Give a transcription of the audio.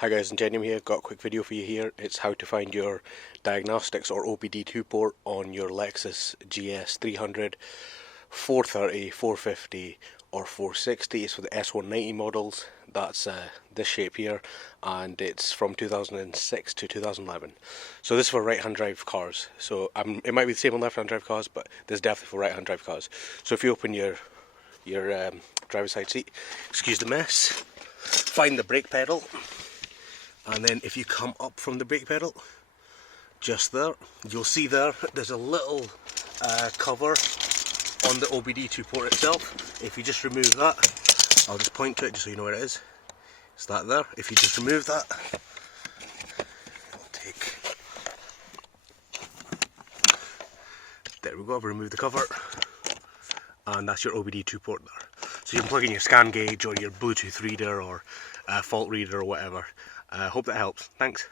Hi guys, and Genium here. Got a quick video for you here. It's how to find your Diagnostics or OBD 2 port on your Lexus GS300, 430, 450 or 460. It's for the S190 models. That's this shape here, and it's from 2006 to 2011. So this is for right hand drive cars. So it might be the same on left hand drive cars, but this is definitely for right hand drive cars. So if you open your driver's side seat, excuse the mess, find the brake pedal. And then if you come up from the brake pedal, just there, you'll see there's a little cover on the OBD2 port itself. If you just remove that, I'll just point to it just so you know where it is. It's that there. If you just remove that, there we go, remove the cover. And that's your OBD2 port there. So you can plug in your scan gauge or your Bluetooth reader or fault reader or whatever. Hope that helps. Thanks.